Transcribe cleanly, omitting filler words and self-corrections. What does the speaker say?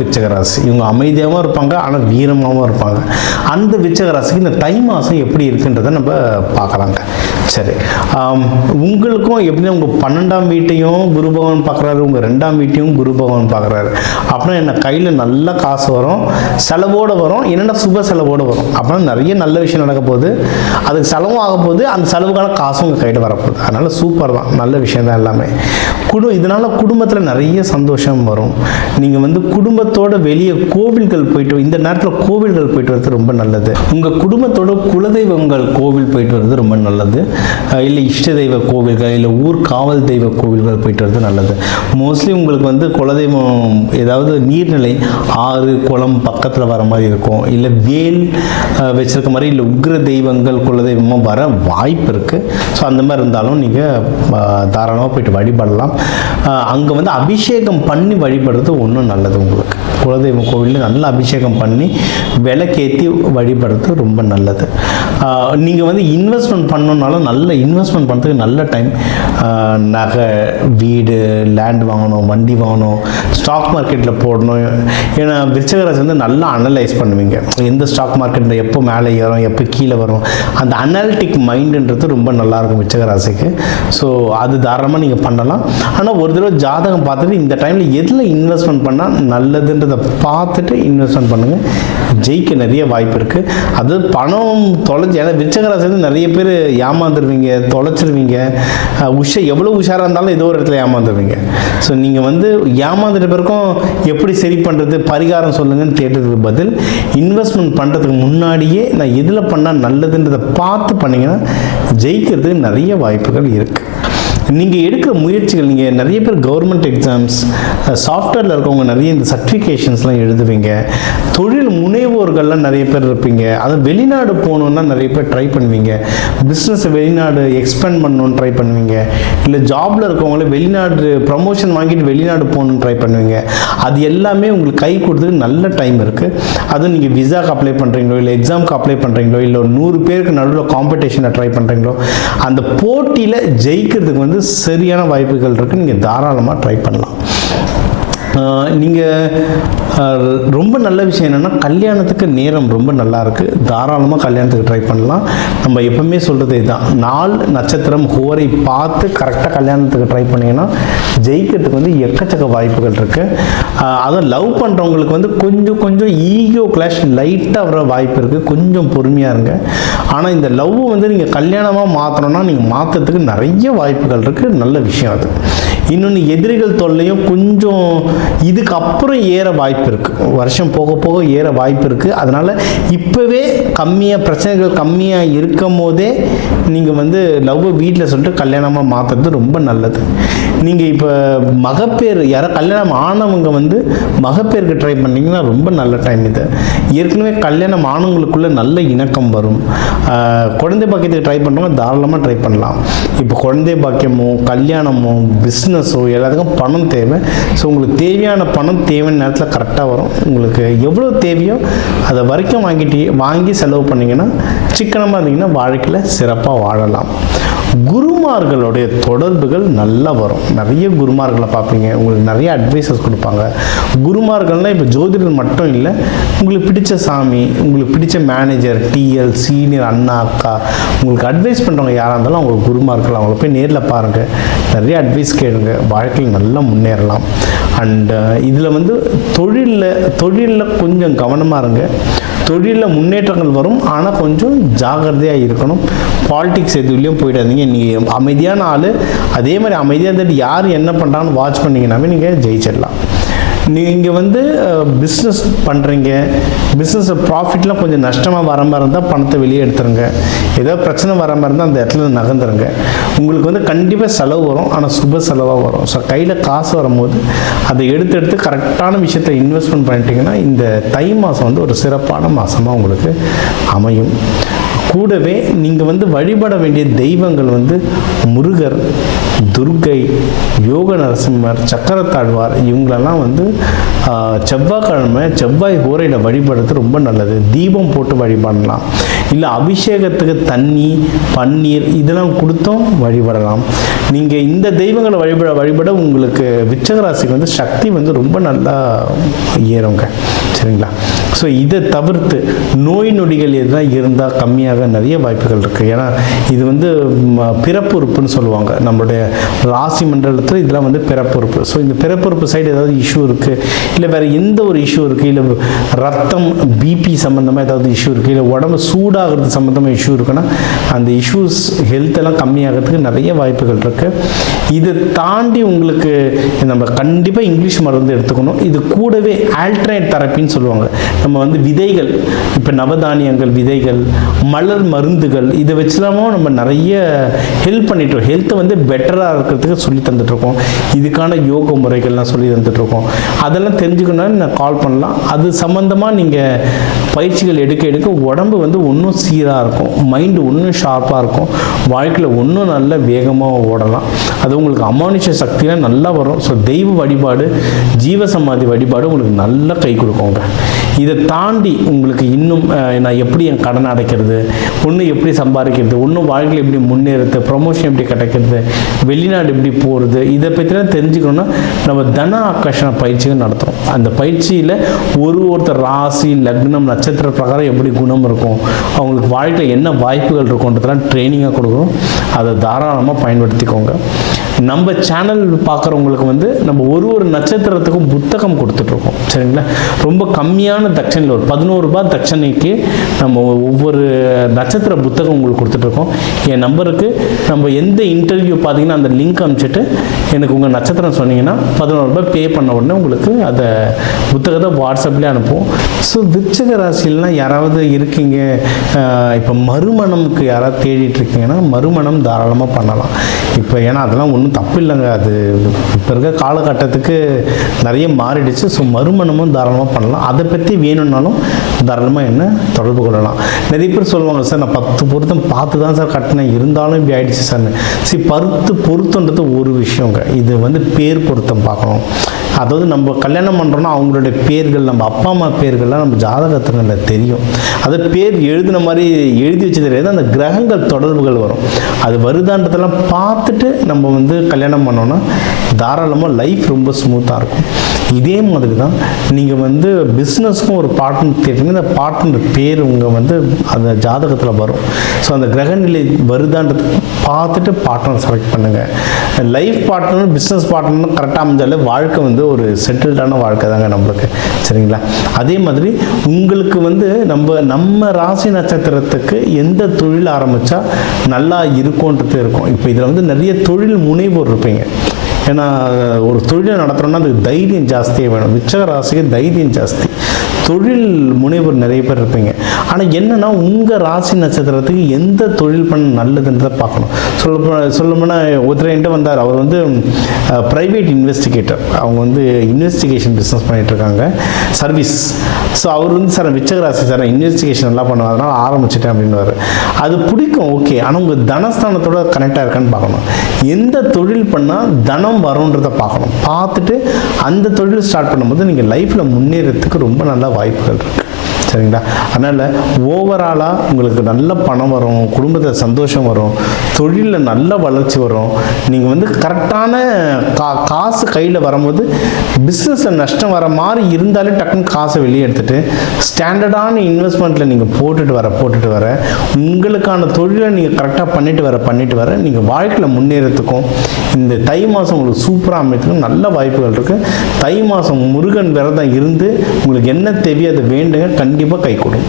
விருச்சிக ராசி. இவங்க அமைதியாகவும் இருப்பாங்க, ஆனால் வீரமாகவும் இருப்பாங்க. அந்த விருச்சிக ராசிக்கு இந்த தை மாதம் எப்படி இருக்குன்றதை நம்ம பார்க்கலாங்க. சரி, உங்களுக்கும் எப்படின்னா உங்கள் 12ஆம் வீட்டையும் குரு பகவான் பார்க்குறாரு, உங்கள் 2ஆம் வீட்டையும் குரு பகவான் பார்க்குறாரு. அப்படின்னா என்ன, கையில் நல்ல காசு வரும், செலவோடு வரும், என்னென்ன சுப செலவோடு வரும். அப்படின்னா நிறைய நல்ல விஷயம் நடக்க போகுது, அதுக்கு செலவும் ஆக போகுது, அந்த செலவுக்கான காசும் உங்கள் கையில் வரப்போகுது. அதனால் சூப்பர் தான், நல்ல விஷயம் தான் எல்லாமே. இதனால் குடும்பத்தில் நிறைய சந்தோஷம் வரும். நீங்கள் குடும்பத்தோட வெளியே கோவில்கள் போயிட்டு, இந்த நேரத்தில் கோவில்கள் போயிட்டு வர்றது ரொம்ப நல்லது. உங்கள் குடும்பத்தோட குலதெய்வங்கள் கோவில் போயிட்டு வர்றது ரொம்ப நல்லது. இல்லை இஷ்ட தெய்வ கோவில்கள், இல்லை ஊர் காவல் தெய்வ கோவில்கள் போயிட்டு வர்றது நல்லது. மோஸ்ட்லி உங்களுக்கு குலதெய்வம் ஏதாவது நீர்நிலை, ஆறு குளம் பக்கத்தில் வர மாதிரி இருக்கும், இல்லை வேல் வச்சிருக்க மாதிரி, இல்லை உக்ர தெய்வங்கள் குலதெய்வமாக வர வாய்ப்பு இருக்குது. ஸோ அந்த மாதிரி இருந்தாலும் நீங்கள் தாராளமாக போயிட்டு வழிபடலாம். அங்கே அபிஷேகம் பண்ணி வழிபடுறது ஒன்றும் நல்லது. உங்களுக்கு குலதெய்வம் கோவிலில் நல்ல அபிஷேகம் பண்ணி விளக்கேற்றி வழிபடுறது ரொம்ப நல்லது. நீங்கள் இன்வெஸ்ட்மெண்ட் பண்ணணுன்னாலும் நல்ல இன்வெஸ்ட்மெண்ட் பண்ணுறதுக்கு நல்ல டைம். நகை, வீடு, லேண்ட் வாங்கணும், வண்டி வாங்கணும், ஸ்டாக் மார்க்கெட்டில் போடணும். ஏன்னா விருச்சிக ராசி நல்லா அனலைஸ் பண்ணுவீங்க, எந்த ஸ்டாக் மார்க்கெட்டில் எப்போ மேலே ஏறும், எப்போ கீழே வரும். அந்த அனாலிட்டிக் மைண்டுன்றது ரொம்ப நல்லாயிருக்கும் விருச்சிக ராசிக்கு. ஸோ அது தாராளமாக நீங்கள் பண்ணலாம். ஆனால் ஒரு தடவை ஜாதகம் பார்த்துட்டு இந்த டைமில் எதில் இன்வெஸ்ட்மெண்ட் பண்ணால் நல்லதுன்றதை பார்த்துட்டு இன்வெஸ்ட்மெண்ட் பண்ணுங்கள். ஜெயிக்க நிறைய வாய்ப்பு இருக்குது. அது பணம் தொலைஞ்சி, ஏன்னா விருச்சிக ராசி நிறைய பேர் ஏமாந்துருவீங்க, தொலைச்சிருவீங்க. எவ்வளோ உஷாராக இருந்தாலும் ஏதோ ஒரு இடத்துல ஏமாந்துருவீங்க. ஸோ நீங்கள் ஏமாந்துட்ட பிறக்கும் எப்படி சரி பண்ணுறது, பரிகாரம் சொல்லுங்கன்னு கேட்டதுக்கு பதில் இன்வெஸ்ட்மெண்ட் பண்ணுறதுக்கு முன்னாடியே நான் எதில் பண்ணால் நல்லதுன்றதை பார்த்து பண்ணிங்கன்னா ஜெயிக்கிறதுக்கு நிறைய வாய்ப்புகள் இருக்குது. நீங்கள் எடுக்கிற முயற்சிகள், நீங்கள் நிறைய பேர் கவர்மெண்ட் எக்ஸாம்ஸ், சாஃப்ட்வேரில் இருக்கவங்க நிறைய இந்த சர்டிஃபிகேஷன்ஸ்லாம் எழுதுவீங்க. தொழில் முனைவோர்கள்லாம் நிறைய பேர் இருப்பீங்க. அதை வெளிநாடு போகணுன்னா நிறைய பேர் ட்ரை பண்ணுவீங்க. பிஸ்னஸை வெளிநாடு எக்ஸ்பேண்ட் பண்ணணுன்னு ட்ரை பண்ணுவீங்க. இல்லை ஜாபில் இருக்கவங்கள வெளிநாடு ப்ரமோஷன் வாங்கிட்டு வெளிநாடு போகணுன்னு ட்ரை பண்ணுவீங்க. அது எல்லாமே உங்களுக்கு கை கொடுத்துக்கு நல்ல டைம் இருக்குது. அதுவும் நீங்கள் விசாக்கு அப்ளை பண்ணுறீங்களோ, இல்லை எக்ஸாமுக்கு அப்ளை பண்ணுறீங்களோ, இல்லை ஒரு 100 பேருக்கு நடுவில் காம்படிஷனை ட்ரை பண்ணுறீங்களோ, அந்த போட்டியில் ஜெயிக்கிறதுக்கு சரியான வாய்ப்புகள் இருக்குது. நீங்கள் தாராளமாக ட்ரை பண்ணலாம். நீங்கள் ரொம்ப நல்ல விஷயம் என்னென்னா, கல்யாணத்துக்கு நேரம் ரொம்ப நல்லா இருக்குது. தாராளமாக கல்யாணத்துக்கு ட்ரை பண்ணலாம். நம்ம எப்பவுமே சொல்கிறது இதுதான், நாள் நட்சத்திரம் ஹோரை பார்த்து கரெக்டாக கல்யாணத்துக்கு ட்ரை பண்ணிங்கன்னா ஜெயிக்கிறதுக்கு எக்கச்சக்க வாய்ப்புகள் இருக்குது. அதுவும் லவ் பண்ணுறவங்களுக்கு கொஞ்சம் ஈகோ கிளாஷ் லைட்டாக வர வாய்ப்பு இருக்குது. கொஞ்சம் பொறுமையாக இருங்க. ஆனால் இந்த லவ் நீங்கள் கல்யாணமாக மாற்றணும்னா நீங்கள் மாற்றுறதுக்கு நிறைய வாய்ப்புகள் இருக்குது. நல்ல விஷயம் அது. இன்னொன்று, எதிரிகள் தொல்லையும் கொஞ்சம் இதுக்கப்புறம் ஏற வாய்ப்பு இருக்குது. வருஷம் போக போக ஏற வாய்ப்பு இருக்குது. அதனால் இப்போவே பிரச்சனைகள் கம்மியாக இருக்கும் போதே நீங்கள் லவ் வீட்டில் சொல்லிட்டு கல்யாணமாக மாற்றுறது ரொம்ப நல்லது. நீங்கள் இப்போ மகப்பேறு யாரோ கல்யாணம் ஆனவங்க மகப்பேருக்கு ட்ரை பண்ணிங்கன்னா ரொம்ப நல்ல டைம் இது. ஏற்கனவே கல்யாணம் ஆனவங்களுக்குள்ளே நல்ல இணக்கம் வரும். குழந்தை பாக்கியத்துக்கு ட்ரை பண்ணுறவங்க தாராளமாக ட்ரை பண்ணலாம். இப்போ குழந்தை பாக்கியமோ, கல்யாணமோ, பிஸ்னஸோ எல்லாத்துக்கும் பணம் தேவை. ஸோ உங்களுக்கு தேவையான பணம் தேவையான நேரத்தில் கரெக்டாக வரும். உங்களுக்கு எவ்வளோ தேவையோ அதை வரைக்கும் வாங்கி செலவு பண்ணிங்கன்னா, சிக்கனமாக இருந்தீங்கன்னா வாழ்க்கையில் சிறப்பாக வாழலாம். குருமார்களுடைய தொடர்புகள் நல்லா வரும். நிறைய குருமார்களை பார்ப்பீங்க, உங்களுக்கு நிறைய அட்வைசஸ் கொடுப்பாங்க. குருமார்கள்னால் இப்போ ஜோதிடர் மட்டும் இல்லை, உங்களுக்கு பிடிச்ச சாமி, உங்களுக்கு பிடிச்ச மேனேஜர், டிஎல், சீனியர், அண்ணா, அக்கா, உங்களுக்கு அட்வைஸ் பண்ணுறவங்க யாராக இருந்தாலும் அவங்க குருமார்கள். அவங்கள போய் நேரில் பாருங்கள், நிறைய அட்வைஸ் கேளுங்க, வாழ்க்கையில் நல்லா முன்னேறலாம். அண்டு இதில் தொழிலில் கொஞ்சம் கவனமாக இருங்க. தொழிலில் முன்னேற்றங்கள் வரும், ஆனால் கொஞ்சம் ஜாகிரதையாக இருக்கணும். பாலிடிக்ஸ் எதுலேயும் போயிடாதீங்க. நீங்கள் அமைதியான ஆள், அதே மாதிரி அமைதியாக இருந்துட்டு யார் என்ன பண்ணுறான்னு வாட்ச் பண்ணிங்கன்னாவே நீங்கள் ஜெயிச்சிடலாம். நீங்கள் பிஸ்னஸ் பண்ணுறீங்க, பிஸ்னஸ் ப்ராஃபிட்லாம் கொஞ்சம் நஷ்டமாக வர மாதிரி இருந்தால் பணத்தை வெளியே எடுத்துருங்க. ஏதோ பிரச்சனை வர மாதிரி இருந்தால் அந்த இடத்துல நகர்ந்துருங்க. உங்களுக்கு கண்டிப்பாக செலவு வரும், ஆனால் சுப செலவாக வரும். ஸோ கையில் காசு வரும்போது அதை எடுத்து கரெக்டான விஷயத்தை இன்வெஸ்ட்மெண்ட் பண்ணிட்டீங்கன்னா இந்த தை மாதம் ஒரு சிறப்பான மாதமாக உங்களுக்கு அமையும். கூடவே நீங்கள் வந்து வழிபட வேண்டிய தெய்வங்கள் வந்து முருகர், துர்க்கை, யோக நரசிம்மர், சக்கரத்தாழ்வார் இவங்களெல்லாம் வந்து செவ்வாய்க்கிழமை செவ்வாய் ஹோரையில் வழிபடுறது ரொம்ப நல்லது. தீபம் போட்டு வழிபடலாம். இல்லை அபிஷேகத்துக்கு தண்ணி, பன்னீர் இதெல்லாம் கொடுத்தும் வழிபடலாம். நீங்கள் இந்த தெய்வங்களை வழிபட உங்களுக்கு விருச்சிக ராசிக்கு வந்து சக்தி வந்து ரொம்ப நல்லா ஏறுங்க. சரிங்களா? ஸோ இதை தவிர்த்து நோய் நொடிகள் எதுதான் இருந்தால் கம்மியாக நிறைய வாய்ப்புகள் இருக்குது. ஏன்னா இது வந்து பிறப்புறுப்புன்னு சொல்லுவாங்க. நம்மளுடைய ராசி மண்டலத்தில் இதெல்லாம் வந்து பிறப்புறுப்பு. ஸோ இந்த பிறப்புறுப்பு சைடு ஏதாவது இஷ்யூ இருக்குது, இல்லை வேறு எந்த ஒரு இஷ்யூ இருக்குது, இல்லை ரத்தம் பிபி சம்மந்தமாக ஏதாவது இஷ்யூ இருக்குது, இல்லை உடம்பு சூடாகிறது சம்மந்தமாக இஷ்யூ இருக்குன்னா அந்த இஷ்யூஸ் ஹெல்த்தெல்லாம் கம்மியாகிறதுக்கு நிறைய வாய்ப்புகள் இருக்குது. இதை தாண்டி உங்களுக்கு நம்ம கண்டிப்பாக இங்கிலீஷ் மருந்து எடுத்துக்கணும். இது கூடவே ஆல்டர்னேட் தெரப்பின்னு சொல்லுவாங்க. நம்ம வந்து விதைகள், இப்போ நவதானியங்கள் விதைகள், மலர் மருந்துகள் இதை வச்சுலாமோ நம்ம நிறைய ஹெல்ப் பண்ணிட்டுருக்கோம். ஹெல்த்தை வந்து பெட்டராக இருக்கிறதுக்கு சொல்லி தந்துட்டுருக்கோம். இதுக்கான யோக முறைகள்லாம் சொல்லி தந்துட்டுருக்கோம். அதெல்லாம் தெரிஞ்சுக்கணும்னா நான் கால் பண்ணலாம். அது சம்மந்தமாக நீங்கள் பயிற்சிகள் எடுக்க உடம்பு வந்து இன்னும் சீராக இருக்கும், மைண்டு இன்னும் ஷார்ப்பாக இருக்கும், வாழ்க்கையில் இன்னும் நல்ல வேகமாக ஓடலாம். அது உங்களுக்கு அமானுஷ சக்தியெலாம் நல்லா வரும். ஸோ தெய்வ வழிபாடு, ஜீவசமாதி வழிபாடு உங்களுக்கு நல்லா கை கொடுக்குங்க. இதை தாண்டி உங்களுக்கு இன்னும் நான் எப்படி என் கடன் அடைக்கிறது, ஒன்று எப்படி சம்பாதிக்கிறது, ஒன்றும் வாழ்க்கையில் எப்படி முன்னேறது, ப்ரொமோஷன் எப்படி கிடைக்கிறது, வெளிநாடு எப்படி போகிறது, இதை பற்றிலாம் தெரிஞ்சுக்கணுன்னா நம்ம தன ஆகர்ஷண பயிற்சிகள் நடத்துகிறோம். அந்த பயிற்சியில் ஒருத்தர் ராசி, லக்னம், நட்சத்திர பிரகாரம் எப்படி குணம் இருக்கும், அவங்களுக்கு வாழ்க்கையில் என்ன வாய்ப்புகள் இருக்குன்றதெல்லாம் ட்ரைனிங்காக கொடுக்குறோம். அதை தாராளமாக பயன்படுத்திக்கோங்க. நம்ம சேனல் பார்க்குறவங்களுக்கு வந்து நம்ம ஒரு நட்சத்திரத்துக்கும் புத்தகம் கொடுத்துட்ருக்கோம். சரிங்களா? ரொம்ப கம்மியான தட்சணையில் ஒரு 11 ரூபாய் தட்சணைக்கு நம்ம ஒவ்வொரு நட்சத்திர புத்தகம் உங்களுக்கு கொடுத்துட்ருக்கோம். என் நம்பருக்கு நம்ம எந்த இன்டர்வியூ பார்த்தீங்கன்னா அந்த லிங்க் அனுப்பிச்சிட்டு எனக்கு உங்கள் நட்சத்திரம் சொன்னீங்கன்னா 11 ரூபாய் பே பண்ண உடனே உங்களுக்கு அந்த புத்தகத்தை வாட்ஸ்அப்லேயே அனுப்புவோம். ஸோ விருச்சிக ராசிலாம் யாராவது இருக்கீங்க, இப்போ மறுமணமுக்கு யாராவது தேடிட்டு இருக்கீங்கன்னா மறுமணம் தாராளமாக பண்ணலாம். இப்போ ஏன்னா அதெல்லாம் ஒன்றும் தப்பு இல்லைங்க. அது இப்போ இருக்க காலகட்டத்துக்கு நிறைய மாறிடுச்சு. ஸோ மறுமணமும் தாராளமாக பண்ணலாம். அதை பற்றி வேணும்னாலும் தாராளமாக என்ன தொடர்பு கொள்ளலாம். நிறைய பேர் சொல்லுவாங்க, சார் நான் 10 பொருத்தம் பார்த்து தான் சார் கட்டினேன், இருந்தாலும் இப்படி ஆகிடுச்சு சார்னு. சரி, பொருத்தன்றது ஒரு விஷயங்க. இது வந்து பேர் பொருத்தம் பார்க்கணும். அதாவது நம்ம கல்யாணம் பண்ணுறோன்னா அவங்களுடைய பேர்கள், நம்ம அப்பா அம்மா பேர்கள்லாம் நம்ம ஜாதகத்தில் தெரியும். அது பேர் எழுதின மாதிரி எழுதி வச்சு தெரியாது, அந்த கிரகங்கள் தொடர்புகள் வரும். அது வருதான்றதெல்லாம் பார்த்துட்டு நம்ம வந்து கல்யாணம் பண்ணோன்னா தாராளமாக லைஃப் ரொம்ப ஸ்மூத்தாக இருக்கும். இதே மாதிரி தான் நீங்கள் வந்து பிஸ்னஸ்க்கும் ஒரு பார்ட்னர் தேடிங்க. இந்த பார்ட்னர் பேர் உங்கள் வந்து அந்த ஜாதகத்தில் வரும். ஸோ அந்த கிரகநிலை வருதான்றது பார்த்துட்டு பார்ட்னர் செலக்ட் பண்ணுங்கள். லைஃப் பார்ட்னர், பிஸ்னஸ் பார்ட்னர் கரெக்டாக அமைஞ்சாலே வாழ்க்கை வந்து ஒரு செட்டில்டான வாழ்க்கை தாங்க நம்மளுக்கு. சரிங்களா? அதே மாதிரி உங்களுக்கு வந்து நம்ம ராசி நட்சத்திரத்துக்கு எந்த தொழில் ஆரம்பித்தா நல்லா இருக்கும்ன்றது இருக்கும். இப்போ இதில் வந்து நிறைய தொழில் முனைவோர் இருப்பீங்க. ஏன்னா ஒரு தொழிலை நடத்துகிறோன்னா அதுக்கு தைரியம் ஜாஸ்தியாக வேணும். விருச்சிக ராசிக்கு தைரியம் ஜாஸ்தி. தொழில் முனைவர் நிறைய பேர் இருப்பீங்க. ஆனால் என்னென்னா உங்கள் ராசி நட்சத்திரத்துக்கு எந்த தொழில் பண்ண நல்லதுன்றதை பார்க்கணும். சொல்லப்போனால் ஒருத்தர் என்கிட்ட வந்தார். அவர் வந்து ப்ரைவேட் இன்வெஸ்டிகேட்டர். அவங்க வந்து இன்வெஸ்டிகேஷன் பிஸ்னஸ் பண்ணிகிட்ருக்காங்க, சர்வீஸ். ஸோ அவர் வந்து சார் விருச்சிக ராசி சார் இன்வெஸ்டிகேஷன் நல்லா பண்ணுவார், அதனால் ஆரம்பிச்சிட்டேன் அப்படின்னு. அது பிடிக்கும், ஓகே. ஆனால் உங்கள் தனஸ்தானத்தோட கனெக்டாக இருக்கான்னு பார்க்கணும். எந்த தொழில் பண்ணால் தனம் வரும்ன்றதை பார்க்கணும். பார்த்துட்டு அந்த தொழில் ஸ்டார்ட் பண்ணும்போது நீங்கள் லைஃப்பில் முன்னேறதுக்கு ரொம்ப நல்ல வாய்ப்புகள் இருக்குது. சரிங்களா? அதனால் ஓவராலாக உங்களுக்கு நல்ல பணம் வரும், குடும்பத்தில் சந்தோஷம் வரும், தொழிலில் நல்ல வளர்ச்சி வரும். நீங்கள் வந்து கரெக்டான காசு கையில் வரும்போது பிஸ்னஸில் நஷ்டம் வர மாதிரி இருந்தாலே டக்குன்னு காசை வெளியே எடுத்துகிட்டு ஸ்டாண்டர்டான இன்வெஸ்ட்மெண்ட்டில் நீங்கள் போட்டுட்டு வர உங்களுக்கான தொழிலை நீங்கள் கரெக்டாக பண்ணிட்டு வர நீங்கள் வாழ்க்கையில் முன்னேறத்துக்கும் இந்த தை மாதம் உங்களுக்கு சூப்பராக அமைத்துக்கும் நல்ல வாய்ப்புகள் இருக்குது. தை மாதம் முருகன் விரதம் இருந்து உங்களுக்கு என்ன தேவையோ அதை வேண்டுங்க, கண்டிப்பாக கை கொடுங்க.